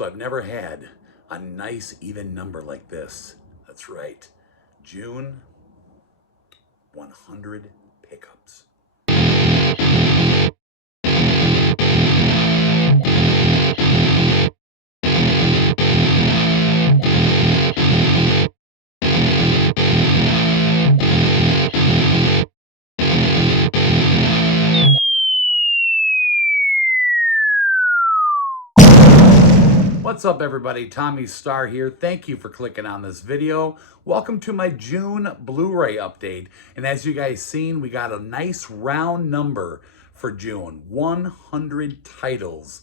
So I've never had a nice even number like this. That's right. June, 100 pickups. What's up everybody, Tommy Star here. Thank you for clicking on this video. Welcome to my June Blu-ray update. And as you guys seen, we got a nice round number for June, 100 titles.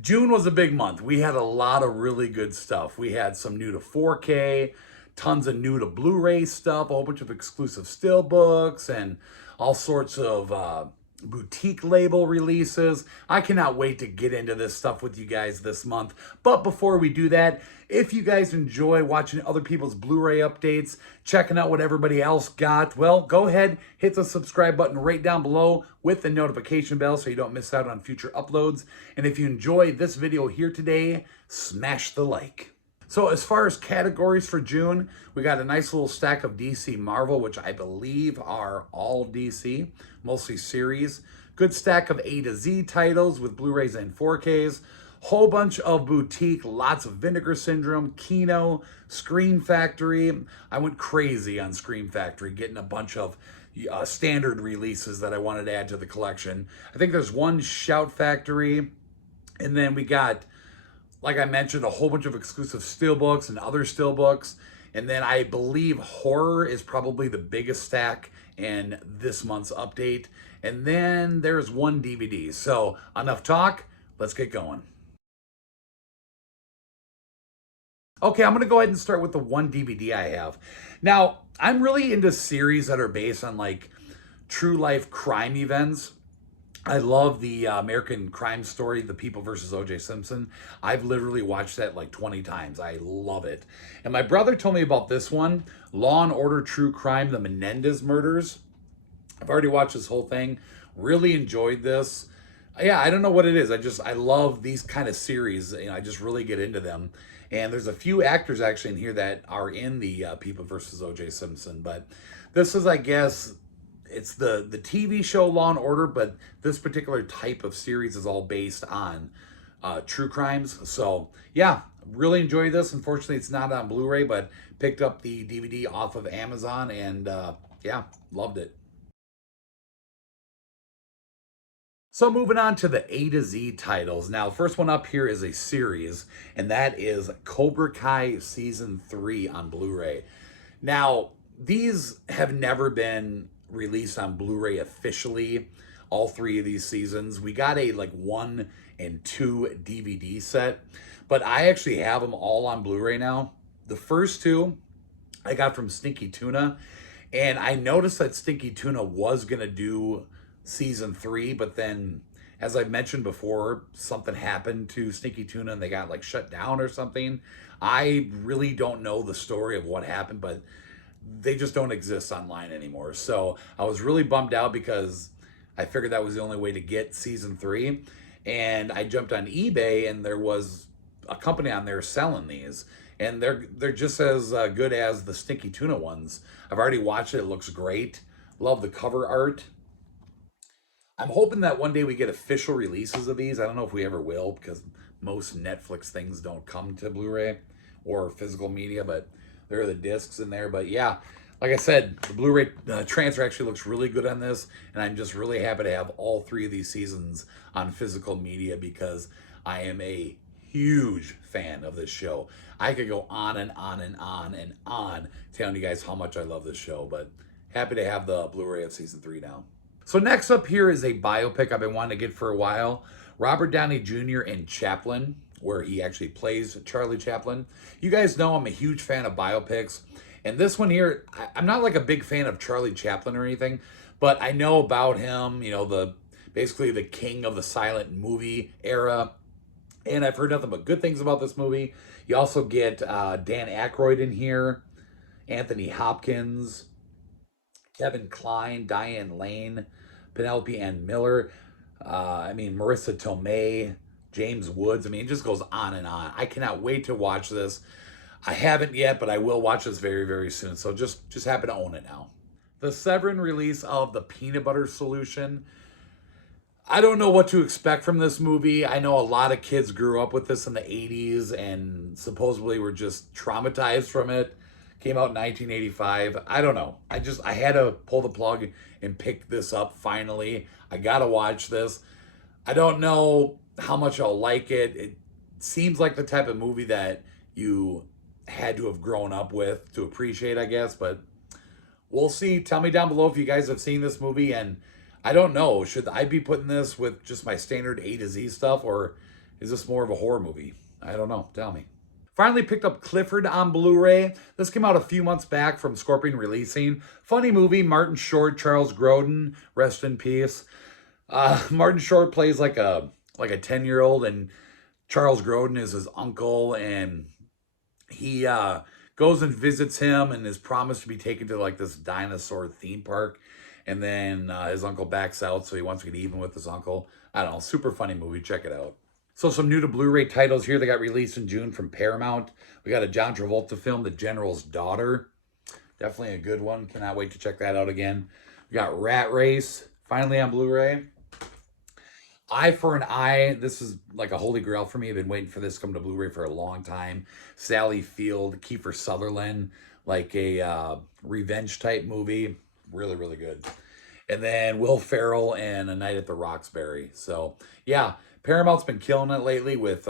June was a big month. We had a lot of really good stuff. We had some new to 4K, tons of new to Blu-ray stuff, a whole bunch of exclusive Steelbooks, and all sorts of boutique label releases. I cannot wait to get into this stuff with you guys this month. But before we do that, if you guys enjoy watching other people's Blu-ray updates, checking out what everybody else got, well, go ahead, hit the subscribe button right down below with the notification bell so you don't miss out on future uploads. And if you enjoy this video here today, smash the like. So as far as categories for June, we got a nice little stack of DC Marvel, which I believe are all DC, mostly series. Good stack of A to Z titles with Blu-rays and 4Ks. Whole bunch of boutique, lots of Vinegar Syndrome, Kino, Scream Factory. I went crazy on Scream Factory, getting a bunch of standard releases that I wanted to add to the collection. I think there's one Shout Factory, and then we got, like I mentioned, a whole bunch of exclusive Steelbooks and other Steelbooks. And then I believe horror is probably the biggest stack in this month's update. And then there's one DVD. So enough talk, let's get going. Okay, I'm gonna go ahead and start with the one DVD I have. Now, I'm really into series that are based on like true life crime events. I love the American Crime Story, The People versus O.J. Simpson. I've literally watched that like 20 times. I love it. And my brother told me about this one, Law and Order True Crime, The Menendez Murders. I've already watched this whole thing. Really enjoyed this. Yeah, I don't know what it is. I love these kind of series. You know, I just really get into them. And there's a few actors actually in here that are in the People versus O.J. Simpson. But this is, I guess, it's the TV show Law and Order, but this particular type of series is all based on true crimes. So yeah, really enjoyed this. Unfortunately, it's not on Blu-ray, but picked up the DVD off of Amazon and yeah, loved it. So moving on to the A to Z titles. Now, first one up here is a series, and that is Cobra Kai Season 3 on Blu-ray. Now, these have never been released on Blu-ray officially, all three of these seasons. We got a like 1 and 2 DVD set, but I actually have them all on Blu-ray now. The first two I got from Stinky Tuna, and I noticed that Stinky Tuna was gonna do season 3, but then, as I mentioned before, something happened to Stinky Tuna and they got like shut down or something. I really don't know the story of what happened, but they just don't exist online anymore. So I was really bummed out because I figured that was the only way to get season 3. And I jumped on eBay and there was a company on there selling these. And they're just as good as the Stinky Tuna ones. I've already watched it. It looks great. Love the cover art. I'm hoping that one day we get official releases of these. I don't know if we ever will because most Netflix things don't come to Blu-ray or physical media, but there are the discs in there. But yeah, like I said, the Blu-ray transfer actually looks really good on this, and I'm just really happy to have all three of these seasons on physical media because I am a huge fan of this show. I could go on and on and on and on telling you guys how much I love this show, but happy to have the Blu-ray of season 3 now. So next up here is a biopic I've been wanting to get for a while. Robert Downey Jr. in Chaplin, where he actually plays Charlie Chaplin. You guys know I'm a huge fan of biopics. And this one here, I'm not like a big fan of Charlie Chaplin or anything, but I know about him, you know, basically the king of the silent movie era. And I've heard nothing but good things about this movie. You also get Dan Aykroyd in here, Anthony Hopkins, Kevin Kline, Diane Lane, Penelope Ann Miller, Marissa Tomei, James Woods. I mean, it just goes on and on. I cannot wait to watch this. I haven't yet, but I will watch this very, very soon. So just happen to own it now. The Severin release of the Peanut Butter Solution. I don't know what to expect from this movie. I know a lot of kids grew up with this in the 80s and supposedly were just traumatized from it. Came out in 1985. I don't know. I had to pull the plug and pick this up finally. I gotta watch this. I don't know how much I'll like it. It seems like the type of movie that you had to have grown up with to appreciate, I guess, but we'll see. Tell me down below if you guys have seen this movie, and I don't know, should I be putting this with just my standard A to Z stuff, or is this more of a horror movie? I don't know. Tell me. Finally picked up Clifford on Blu-ray. This came out a few months back from Scorpion Releasing. Funny movie. Martin Short, Charles Grodin, rest in peace. Martin Short plays like a 10-year-old, and Charles Grodin is his uncle, and he goes and visits him and is promised to be taken to like this dinosaur theme park. And then his uncle backs out, so he wants to get even with his uncle. I don't know, super funny movie. Check it out. So some new to Blu-ray titles here. They got released in June from Paramount. We got a John Travolta film, The General's Daughter. Definitely a good one. Cannot wait to check that out again. We got Rat Race, finally on Blu-ray. Eye for an Eye. This is like a holy grail for me. I've been waiting for this to come to Blu-ray for a long time. Sally Field, Kiefer Sutherland, like a revenge type movie. Really, really good. And then Will Ferrell and A Night at the Roxbury. So, yeah, Paramount's been killing it lately with,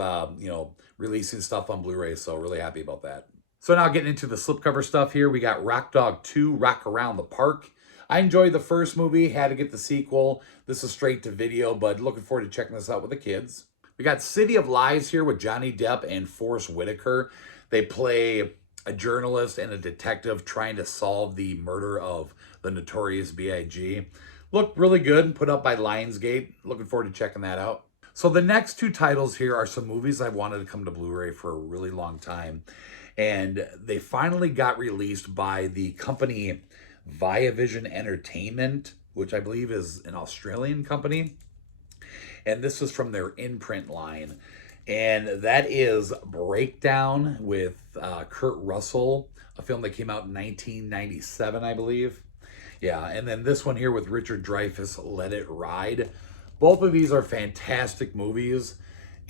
releasing stuff on Blu-ray. So, really happy about that. So, now getting into the slipcover stuff here. We got Rock Dog 2, Rock Around the Park. I enjoyed the first movie. Had to get the sequel. This is straight to video, but looking forward to checking this out with the kids. We got City of Lies here with Johnny Depp and Forrest Whitaker. They play a journalist and a detective trying to solve the murder of the Notorious B.I.G. Looked really good, put up by Lionsgate. Looking forward to checking that out. So the next two titles here are some movies I've wanted to come to Blu-ray for a really long time. And they finally got released by the company Viavision Entertainment, which I believe is an Australian company. And this is from their imprint line. And that is Breakdown with Kurt Russell, a film that came out in 1997, I believe. Yeah, and then this one here with Richard Dreyfuss, Let It Ride. Both of these are fantastic movies,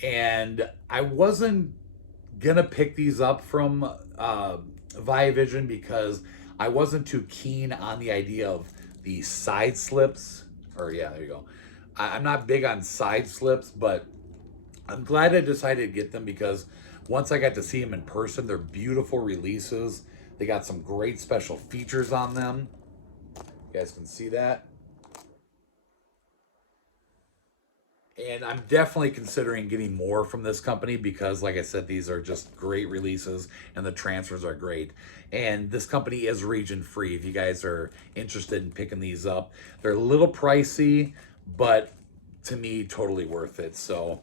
and I wasn't gonna pick these up from Viavision because I wasn't too keen on the idea of the side slips. Or yeah, there you go. I'm not big on side slips, but I'm glad I decided to get them because once I got to see them in person, they're beautiful releases. They got some great special features on them. You guys can see that. And I'm definitely considering getting more from this company because, like I said, these are just great releases and the transfers are great. And this company is region free if you guys are interested in picking these up. They're a little pricey, but to me, totally worth it. So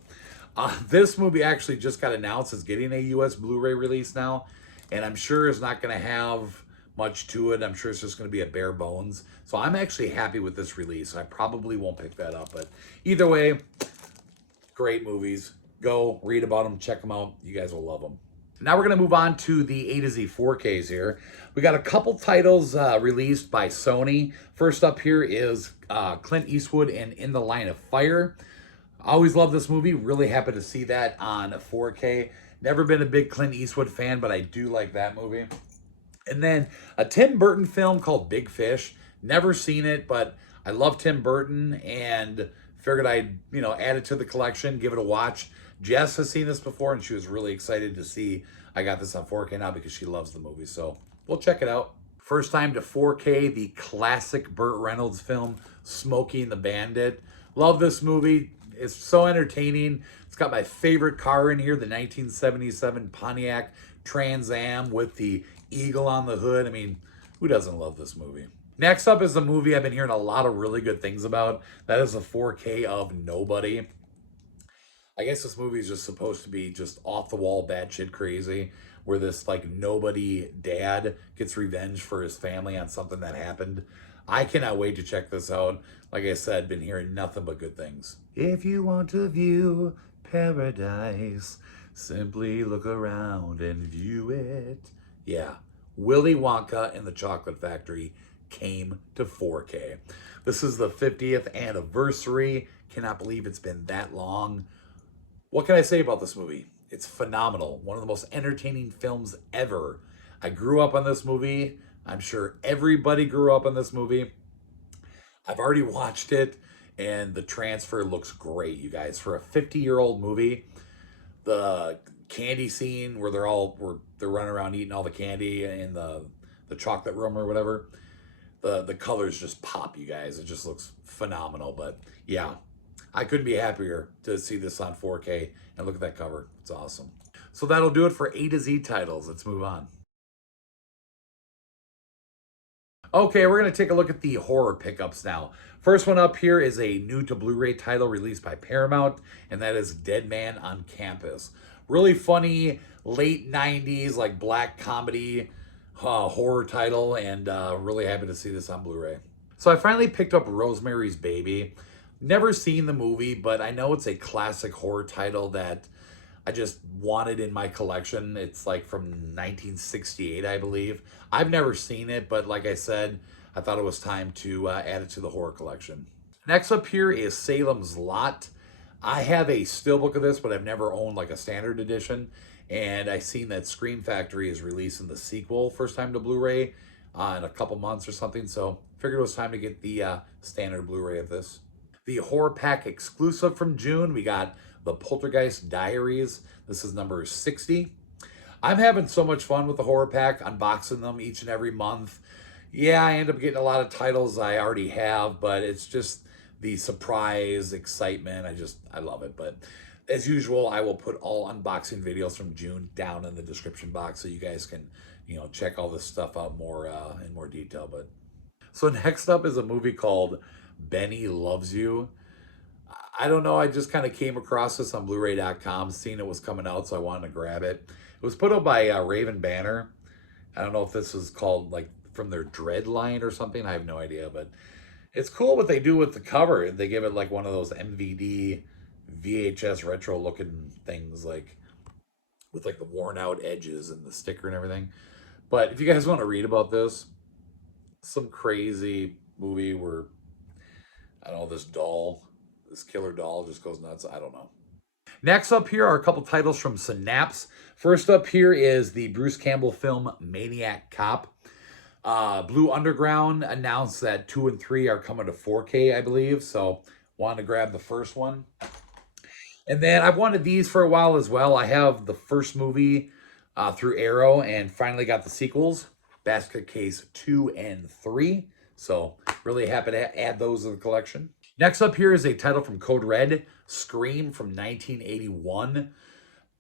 this movie actually just got announced as getting a US Blu-ray release now. And I'm sure it's not going to have much to it. I'm sure it's just going to be a bare bones. So I'm actually happy with this release. I probably won't pick that up. But either way, great movies. Go read about them, check them out. You guys will love them. Now we're going to move on to the A to Z 4Ks here. We got a couple titles released by Sony. First up here is Clint Eastwood and In the Line of Fire. I always love this movie. Really happy to see that on 4K. Never been a big Clint Eastwood fan, but I do like that movie. And then a Tim Burton film called Big Fish. Never seen it, but I love Tim Burton and figured I'd, add it to the collection, give it a watch. Jess has seen this before, and she was really excited to see I got this on 4K now because she loves the movie. So we'll check it out. First time to 4K, the classic Burt Reynolds film, Smokey and the Bandit. Love this movie. It's so entertaining. It's got my favorite car in here, the 1977 Pontiac Trans Am with the eagle on the hood. I mean, who doesn't love this movie? Next up is a movie I've been hearing a lot of really good things about. That is a 4K of Nobody. I guess this movie is just supposed to be just off the wall, batshit crazy, where this like nobody dad gets revenge for his family on something that happened. I cannot wait to check this out. Like I said, been hearing nothing but good things. If you want to view paradise. Simply look around and view it. Yeah, Willy Wonka and the Chocolate Factory came to 4K. This is the 50th anniversary. Cannot believe it's been that long. What can I say about this movie? It's phenomenal. One of the most entertaining films ever. I grew up on this movie. I'm sure everybody grew up on this movie. I've already watched it, and the transfer looks great, you guys. For a 50-year-old movie, the candy scene where they're running around eating all the candy in the chocolate room or whatever, the colors just pop, you guys. It just looks phenomenal. But yeah, I couldn't be happier to see this on 4K, and look at that cover. It's awesome. So that'll do it for A to Z titles. Let's move on. Okay, we're going to take a look at the horror pickups now. First one up here is a new to Blu-ray title released by Paramount, and that is Dead Man on Campus. Really funny, late 90s, like black comedy horror title, and really happy to see this on Blu-ray. So I finally picked up Rosemary's Baby. Never seen the movie, but I know it's a classic horror title that I just wanted in my collection. It's like from 1968, I believe. I've never seen it, but like I said, I thought it was time to add it to the horror collection. Next up here is Salem's Lot. I have a steelbook of this, but I've never owned like a standard edition. And I seen that Scream Factory is releasing the sequel first time to Blu-ray in a couple months or something. So figured it was time to get the standard Blu-ray of this. The horror pack exclusive from June, we got the Poltergeist Diaries. This is number 60. I'm having so much fun with the horror pack, unboxing them each and every month. Yeah, I end up getting a lot of titles I already have, but it's just the surprise excitement. I love it. But as usual, I will put all unboxing videos from June down in the description box so you guys can, check all this stuff out more in more detail. But so next up is a movie called Benny Loves You. I don't know. I just kind of came across this on Blu-ray.com, seeing it was coming out, so I wanted to grab it. It was put out by Raven Banner. I don't know if this is called like from their Dread line or something. I have no idea, but it's cool what they do with the cover. They give it like one of those MVD VHS retro looking things, like with like the worn out edges and the sticker and everything. But if you guys want to read about this, some crazy movie where, I don't know, this killer doll just goes nuts. I don't know. Next up here are a couple titles from Synapse. First up here is the Bruce Campbell film Maniac Cop. Blue Underground announced that 2 and 3 are coming to 4K, I believe. So wanted to grab the first one. And then I've wanted these for a while as well. I have the first movie through Arrow and finally got the sequels, Basket Case 2 and 3. So really happy to add those to the collection. Next up here is a title from Code Red, Scream from 1981.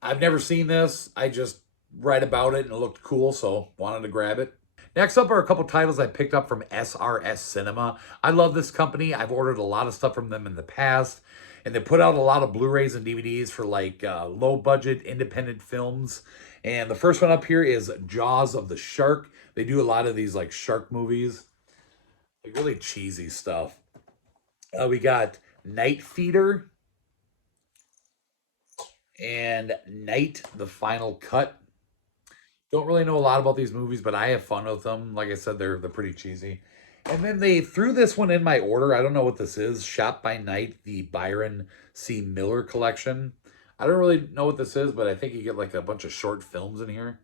I've never seen this. I just read about it and it looked cool, so wanted to grab it. Next up are a couple titles I picked up from SRS Cinema. I love this company. I've ordered a lot of stuff from them in the past, and they put out a lot of Blu-rays and DVDs for like low-budget independent films. And the first one up here is Jaws of the Shark. They do a lot of these like shark movies, like really cheesy stuff. We got Night Feeder and Night, the Final Cut. Don't really know a lot about these movies, but I have fun with them. Like I said, they're pretty cheesy. And then they threw this one in my order. I don't know what this is. Shot by Night, the Byron C. Miller collection. I don't really know what this is, but I think you get like a bunch of short films in here.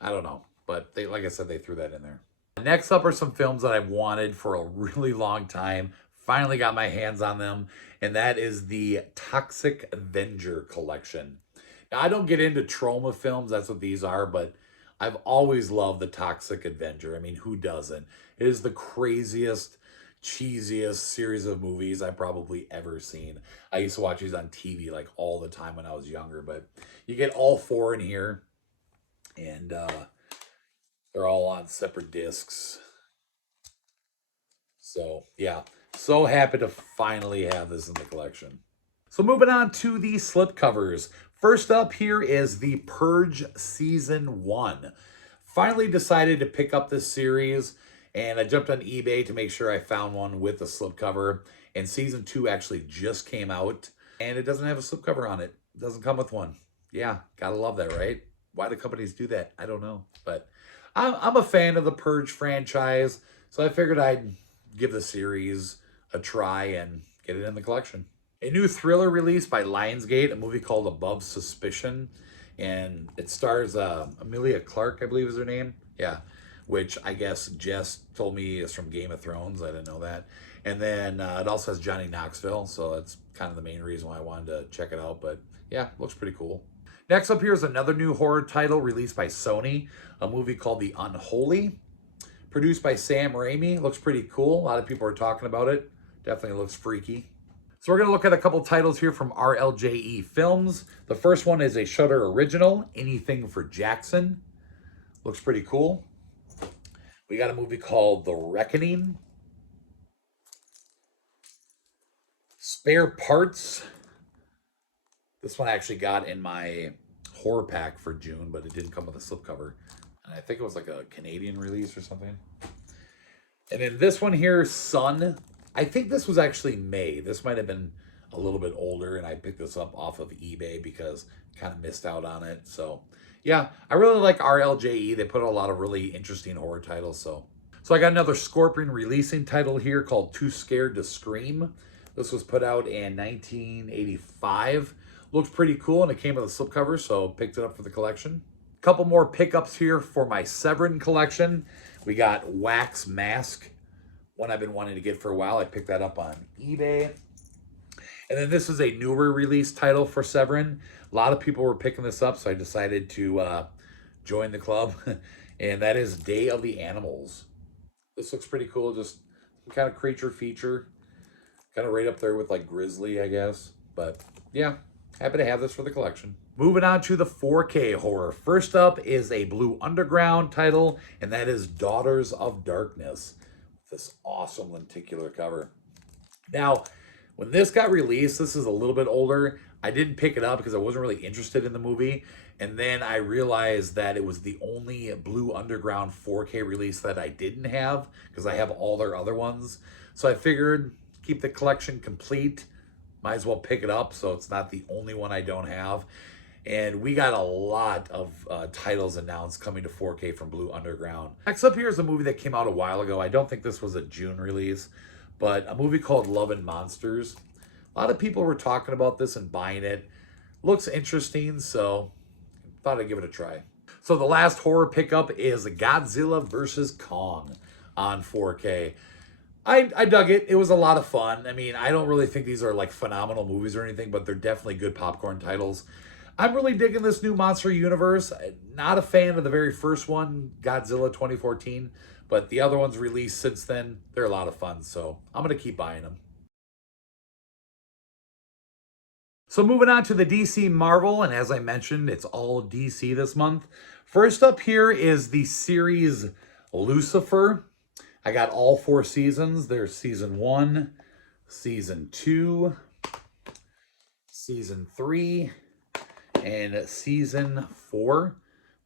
I don't know, but they, like I said, they threw that in there. Next up are some films that I've wanted for a really long time. Finally got my hands on them, and that is the Toxic Avenger collection. Now, I don't get into trauma films, that's what these are, but I've always loved the Toxic Avenger. I mean, who doesn't? It is the craziest, cheesiest series of movies I've probably ever seen. I used to watch these on TV like all the time when I was younger, but you get all 4 in here, and they're all on separate discs. So, yeah. So happy to finally have this in the collection. So moving on to the slipcovers. First up here is The Purge Season 1. Finally decided to pick up this series, and I jumped on eBay to make sure I found one with the slipcover. And Season 2 actually just came out. And it doesn't have a slipcover on it. It doesn't come with one. Yeah, gotta love that, right? Why do companies do that? I don't know. But I'm a fan of the Purge franchise, so I figured I'd give the series a try and get it in the collection. A new thriller released by Lionsgate, a movie called Above Suspicion. And it stars Emilia Clarke, I believe is her name. Yeah, which I guess Jess told me is from Game of Thrones. I didn't know that. And then it also has Johnny Knoxville, so that's kind of the main reason why I wanted to check it out. But yeah, looks pretty cool. Next up here is another new horror title released by Sony, a movie called The Unholy, produced by Sam Raimi. Looks pretty cool. A lot of people are talking about it. Definitely looks freaky. So we're going to look at a couple titles here from RLJE Films. The first one is a Shudder original, Anything for Jackson. Looks pretty cool. We got a movie called The Reckoning. Spare Parts. This one I actually got in my horror pack for June, but it didn't come with a slipcover. And I think it was like a Canadian release or something. And then this one here, Sun. I think this was actually May. This might have been a little bit older, and I picked this up off of eBay because I kind of missed out on it. So, yeah, I really like RLJE. They put out a lot of really interesting horror titles. So I got another Scorpion releasing title here called Too Scared to Scream. This was put out in 1985. Looks pretty cool, and it came with a slipcover, so picked it up for the collection. Couple more pickups here for my Severin collection. We got Wax Mask, one I've been wanting to get for a while. I picked that up on eBay. And then this is a newer release title for Severin. A lot of people were picking this up, so I decided to join the club. And that is Day of the Animals. This looks pretty cool. Just some kind of creature feature. Kind of right up there with like Grizzly, I guess. But yeah, happy to have this for the collection. Moving on to the 4K horror. First up is a Blue Underground title, and that is Daughters of Darkness. This awesome lenticular cover. Now, when this got released, this is a little bit older. I didn't pick it up because I wasn't really interested in the movie. And then I realized that it was the only Blue Underground 4K release that I didn't have because I have all their other ones. So I figured keep the collection complete. Might as well pick it up so it's not the only one I don't have. And we got a lot of titles announced coming to 4K from Blue Underground. Next up here is a movie that came out a while ago. I don't think this was a June release, but a movie called Love and Monsters. A lot of people were talking about this and buying it. Looks interesting, so thought I'd give it a try. So the last horror pickup is Godzilla vs. Kong on 4K. I dug it. It was a lot of fun. I mean, I don't really think these are like phenomenal movies or anything, but they're definitely good popcorn titles. I'm really digging this new monster universe. Not a fan of the very first one, Godzilla 2014, but the other ones released since then, they're a lot of fun, so I'm going to keep buying them. So moving on to the DC Marvel, and as I mentioned, it's all DC this month. First up here is the series Lucifer. I got all 4 seasons. There's season 1, season 2, season 3, and season 4,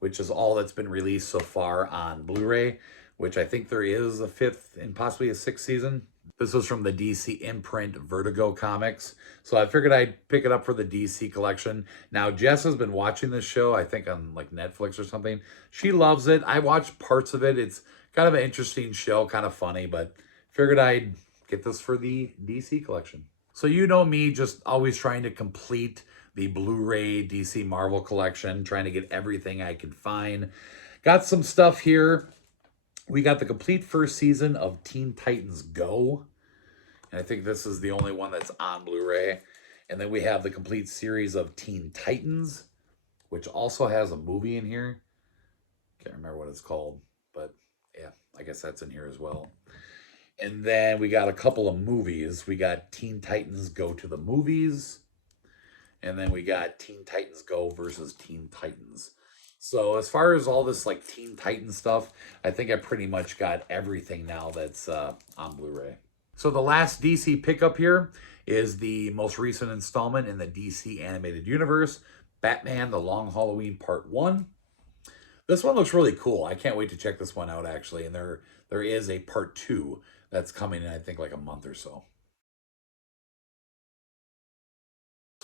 which is all that's been released so far on Blu Ray, which I think there is a 5th and possibly a 6th season. This was from the DC imprint Vertigo Comics. So I figured I'd pick it up for the DC collection. Now, Jess has been watching this show, I think on like Netflix or something. She loves it. I watched parts of it. It's kind of an interesting show, kind of funny, but figured I'd get this for the DC collection. So you know me, just always trying to complete the Blu Ray DC Marvel collection, trying to get everything I could find. Got some stuff here. We got the complete first season of Teen Titans Go. And I think this is the only one that's on Blu Ray. And then we have the complete series of Teen Titans, which also has a movie in here. Can't remember what it's called, but yeah, I guess that's in here as well. And then we got a couple of movies. We got Teen Titans Go to the Movies. And then we got Teen Titans Go versus Teen Titans. So as far as all this like Teen Titans stuff, I think I pretty much got everything now that's on Blu-ray. So the last DC pickup here is the most recent installment in the DC animated universe, Batman The Long Halloween Part 1. This one looks really cool. I can't wait to check this one out, actually. And there is a Part 2 that's coming in, I think, like a month or so.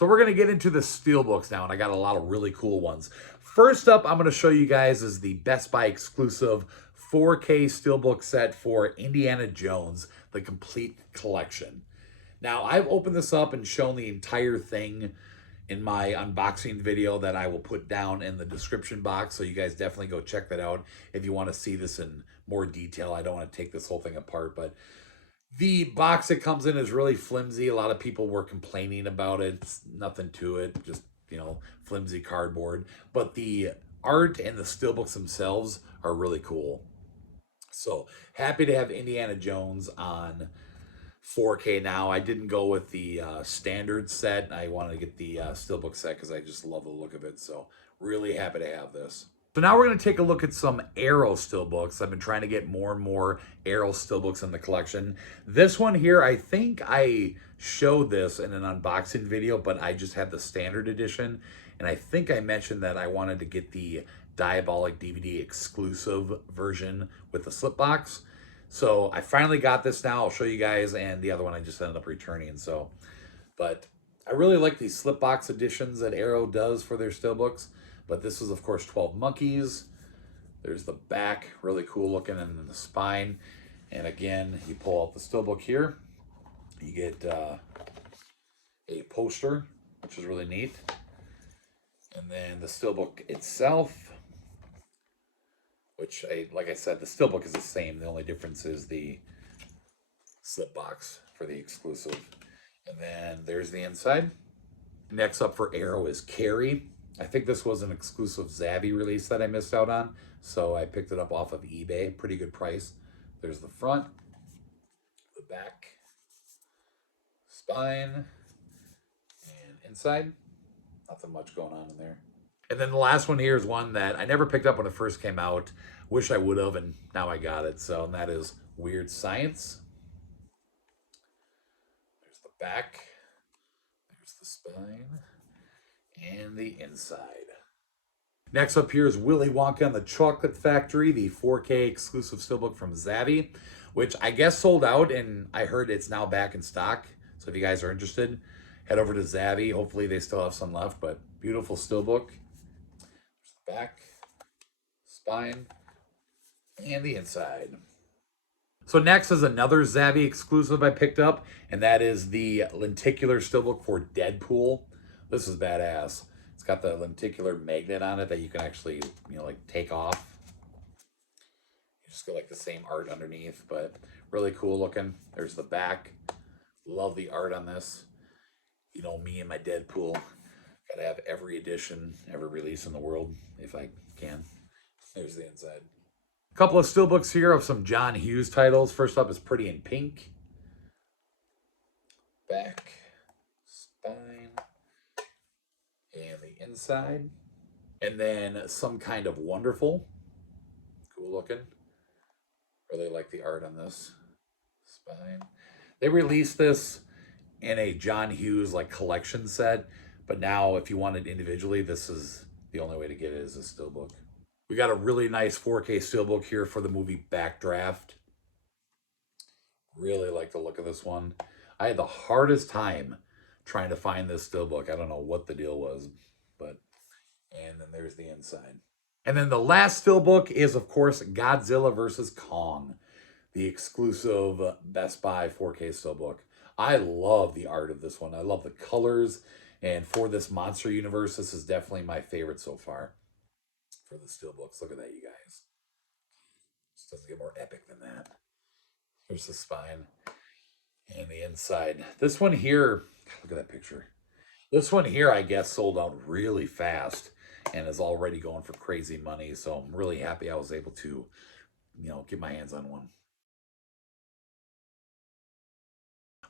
So we're going to get into the Steelbooks now, and I got a lot of really cool ones. First up, I'm going to show you guys is the Best Buy exclusive 4K Steelbook set for Indiana Jones, the complete collection. Now, I've opened this up and shown the entire thing in my unboxing video that I will put down in the description box, so you guys definitely go check that out if you want to see this in more detail. I don't want to take this whole thing apart, but the box it comes in is really flimsy. A lot of people were complaining about it. It's nothing to it, just, you know, flimsy cardboard. But the art and the steelbooks themselves are really cool. So happy to have Indiana Jones on 4K now. I didn't go with the standard set. I wanted to get the steelbook set because I just love the look of it. So really happy to have this. So now we're going to take a look at some Arrow steelbooks. I've been trying to get more and more Arrow steelbooks in the collection. This one here, I think I showed this in an unboxing video, but I just had the standard edition. And I think I mentioned that I wanted to get the Diabolic DVD exclusive version with the slip box. So I finally got this now. I'll show you guys, and the other one I just ended up returning. So, but I really like these slip box editions that Arrow does for their steelbooks. But this is, of course, 12 Monkeys. There's the back, really cool looking, and then the spine. And again, you pull out the steelbook here. You get a poster, which is really neat. And then the steelbook itself, which, like I said, the steelbook is the same. The only difference is the slip box for the exclusive. And then there's the inside. Next up for Arrow is Carrie. I think this was an exclusive Zavvi release that I missed out on, so I picked it up off of eBay. Pretty good price. There's the front, the back, spine, and inside. Nothing much going on in there. And then the last one here is one that I never picked up when it first came out. Wish I would have, and now I got it. So, and that is Weird Science. There's the back. There's the spine. And the inside. Next up here is Willy Wonka and the Chocolate Factory, the 4K exclusive steelbook from Zavvi, which I guess sold out, and I heard it's now back in stock. So if you guys are interested, head over to Zavvi. Hopefully they still have some left, but beautiful steelbook. There's the back, spine, and the inside. So next is another Zavvi exclusive I picked up, and that is the lenticular steelbook for Deadpool. This is badass. It's got the lenticular magnet on it that you can actually, you know, like take off. You just get like the same art underneath, but really cool looking. There's the back. Love the art on this. You know, me and my Deadpool. Gotta have every edition, every release in the world, if I can. There's the inside. A couple of steelbooks here of some John Hughes titles. First up is Pretty in Pink. Back. Spine. And the inside. And then Some Kind of Wonderful. Cool looking. Really like the art on this. Spine. They released this in a John Hughes like collection set, but now if you want it individually, this is the only way to get it is a steelbook. We got a really nice 4K steelbook here for the movie Backdraft. Really like the look of this one. I had the hardest time trying to find this steelbook. I don't know what the deal was, but, and then there's the inside. And then the last steelbook is, of course, Godzilla vs. Kong, the exclusive Best Buy 4K steelbook. I love the art of this one. I love the colors. And for this monster universe, this is definitely my favorite so far for the steelbooks. Look at that, you guys. This doesn't get more epic than that. Here's the spine and the inside. This one here, look at that picture. This one here, I guess, sold out really fast and is already going for crazy money. So I'm really happy I was able to, you know, get my hands on one.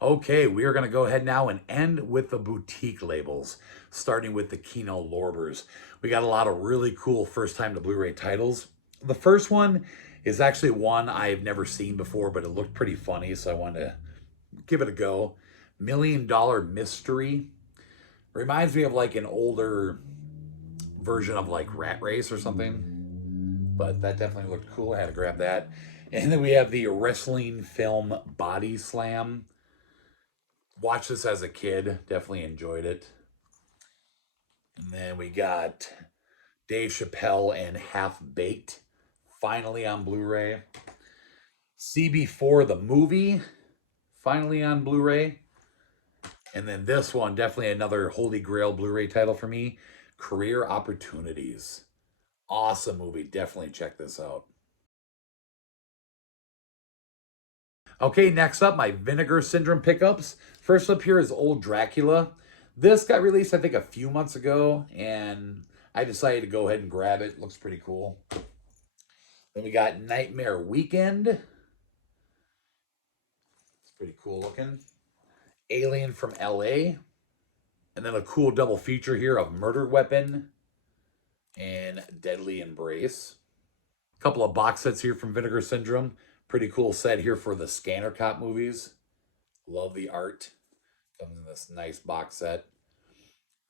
Okay, we are going to go ahead now and end with the boutique labels, starting with the Kino Lorders. We got a lot of really cool first-time to Blu-ray titles. The first one is actually one I've never seen before, but it looked pretty funny, so I wanted to give it a go. $1 Million Mystery. Reminds me of like an older version of like Rat Race or something, but that definitely looked cool. I had to grab that. And then we have the wrestling film Body Slam. Watched this as a kid, definitely enjoyed it. And then we got Dave Chappelle and Half Baked, finally on Blu-ray. CB4, the movie, finally on Blu-ray. And then this one, definitely another Holy Grail Blu-ray title for me, Career Opportunities. Awesome movie. Definitely check this out. Okay, next up, my Vinegar Syndrome pickups. First up here is Old Dracula. This got released, I think, a few months ago, and I decided to go ahead and grab it. Looks pretty cool. Then we got Nightmare Weekend. It's pretty cool looking. Alien from LA. And then a cool double feature here of Murder Weapon and Deadly Embrace. A couple of box sets here from Vinegar Syndrome. Pretty cool set here for the Scanner Cop movies. Love the art. Comes in this nice box set.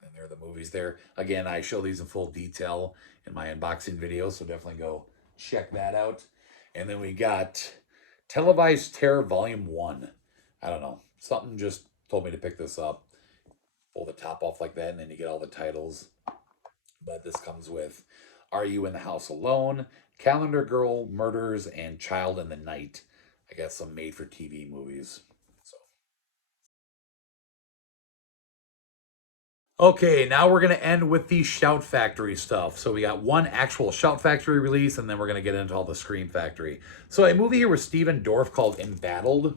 And there are the movies there. Again, I show these in full detail in my unboxing video, so definitely go check that out. And then we got Televised Terror Volume 1. I don't know. Something just told me to pick this up. Pull the top off like that, and then you get all the titles. But this comes with Are You in the House Alone? Calendar Girl, Murders, and Child in the Night. I guess some made-for-TV movies. Okay, now we're going to end with the Shout Factory stuff. So we got one actual Shout Factory release, and then we're going to get into all the Scream Factory. So a movie here with Stephen Dorff called Embattled.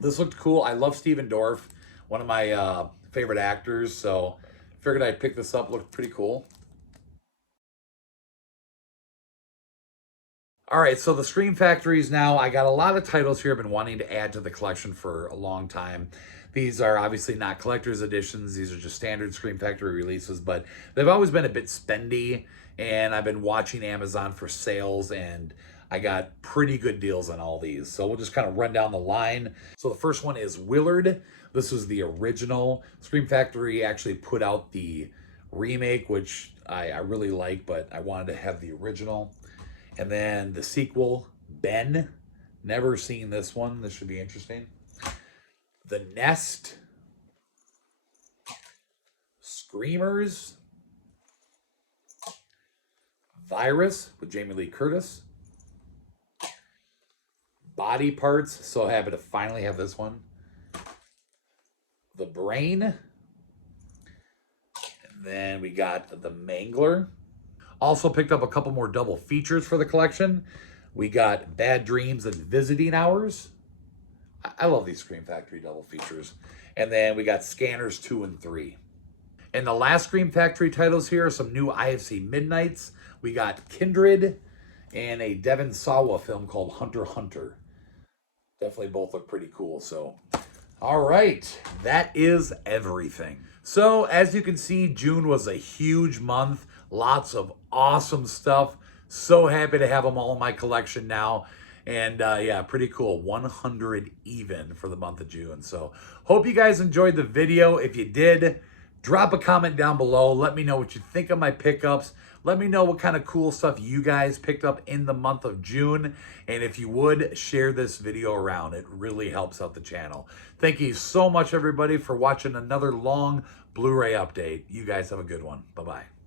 This looked cool. I love Stephen Dorff, one of my favorite actors. So figured I'd pick this up. Looked pretty cool. All right, so the Scream Factories now, I got a lot of titles here I've been wanting to add to the collection for a long time. These are obviously not collector's editions. These are just standard Scream Factory releases, but they've always been a bit spendy, and I've been watching Amazon for sales, and I got pretty good deals on all these. So we'll just kind of run down the line. So the first one is Willard. This was the original. Scream Factory actually put out the remake, which I really like, but I wanted to have the original. And then the sequel, Ben. Never seen this one. This should be interesting. The Nest. Screamers. Virus with Jamie Lee Curtis. Body Parts. So happy to finally have this one. The Brain. And then we got The Mangler. Also picked up a couple more double features for the collection. We got Bad Dreams and Visiting Hours. I love these Scream Factory double features. And then we got Scanners 2 and 3. And the last Scream Factory titles here are some new IFC Midnights. We got Kindred and a Devon Sawa film called Hunter x Hunter. Definitely both look pretty cool. So, all right, that is everything. So as you can see, June was a huge month. Lots of awesome stuff. So happy to have them all in my collection now. And yeah, pretty cool. 100 even for the month of June. So hope you guys enjoyed the video. If you did, drop a comment down below. Let me know what you think of my pickups. Let me know what kind of cool stuff you guys picked up in the month of June. And if you would, share this video around. It really helps out the channel. Thank you so much, everybody, for watching another long Blu-ray update. You guys have a good one. Bye-bye.